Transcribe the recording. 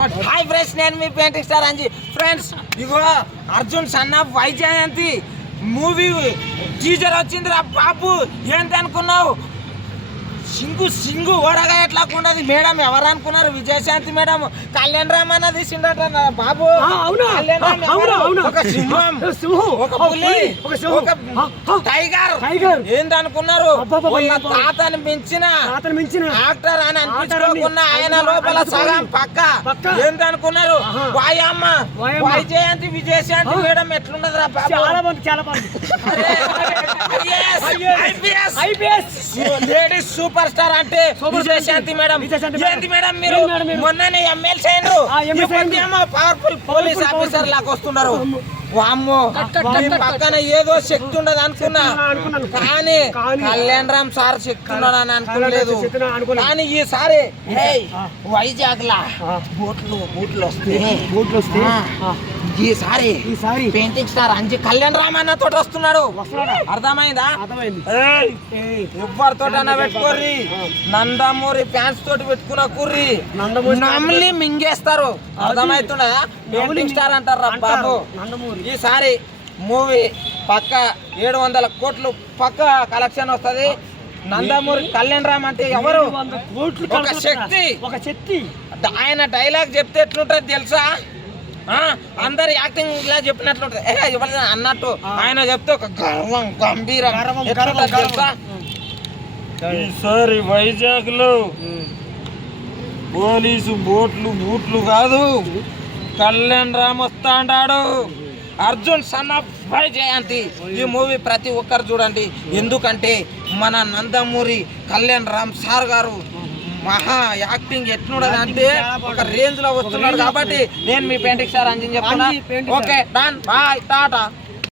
Hi friends నేను మీ painting star Anji. Friends ego Arjun son of Vyjayanthi movie teaser వచ్చింది రా బాబు. ఏంటి అనుకున్నావు? సింగు సింగు ఓడగా ఎట్లా ఉండదు మేడం ఎవరు అనుకున్నారు? విజయశాంతి మేడం కళ్యాణ్ రామ్ అన్న తీసిండట నా బాబు? ఒక సింహం. ఒక పులి. ఒక. టైగర్. ఏందనుకున్నారు. తాతని మించిన. మించిన. యాక్టర్ అని అనిపించుకోకుండా ఆయన లోపల సగం. పక్క. ఏందనుకున్నారు. వాయమ్మ. వాయమ్మ. వైజయంతి విజయశాంతి. మేడం ఎట్లున్నది రా చాలా బాగుంది చాలా ఐపీఎస్. లేడీస్ సూపర్ స్టార్ అంటే సూపర్ విజయశాంతి మేడం. ఏంటి మేడం మీరు? మొన్ననే ఎమ్మెల్సీ అయినరు. Powerful police officer. లాగా వస్తున్నారు వామ్మో మీ. పక్కన ఏదో శక్తి ఉండదు అనుకున్నా. కానీ కానీ- కళ్యాణ్ రామ్ సార్ శక్తి ఉన్నాడు అని కళ్యాణ్ అనుకోలేదు. కానీ ఈసారి. వైజాగ్ లా. బోట్లు బోట్లు వస్తాయి బోట్లు. ఆ, ఈసారి పెయింటింగ్ స్టార్ అంజి కళ్యాణ్ రామ్ అన్న తోటి వస్తున్నాడు? అర్థమైందా ఎవరితోటన్నా పెట్టుకోర్రి. నందమూరి ఫ్యాన్స్ తోటి పెట్టుకున్న కుర్రి నందమూరి నమ్లి మింగేస్తారు అర్థమవుతుందా పెయింటింగ్ స్టార్ అంటారు రా బాబు నందమూరి ఈసారి మూవీ పక్క ఏడు వందల కోట్లు పక్క కలెక్షన్ వస్తది. నందమూరి కళ్యాణ్ రామ్ అంటే ఎవరు? ఒక శక్తి. ఒక శక్తి. ఆయన డైలాగ్ చెప్తే ఎట్లుంటది తెలుసా? ఆ, అందరు యాక్టింగ్ ఇలా చెప్పినట్లుంటది. ఏ ఎవరైనా అన్నట్టు. ఆయన చెప్తే ఒక గర్వం గంభీరం. ఈసారి వైజాగ్లో పోలీసు బోట్లు బూట్లు కాదు. కళ్యాణ్ రామ్ వస్తా అన్నాడు అర్జున్ సన్ ఆఫ్ జయంతి ఈ మూవీ ప్రతి ఒక్కరు చూడండి. ఎందుకంటే మన నందమూరి కళ్యాణ్ రామ్ సార్ గారు మహా యాక్టింగ్ ఎట్లున్నది అంటే ఒక రేంజ్లో వస్తున్నాడు కాబట్టి నేను మీ పెయింటింగ్ సార్ అంజన్ చెప్తున్నా. Okay done bye Tata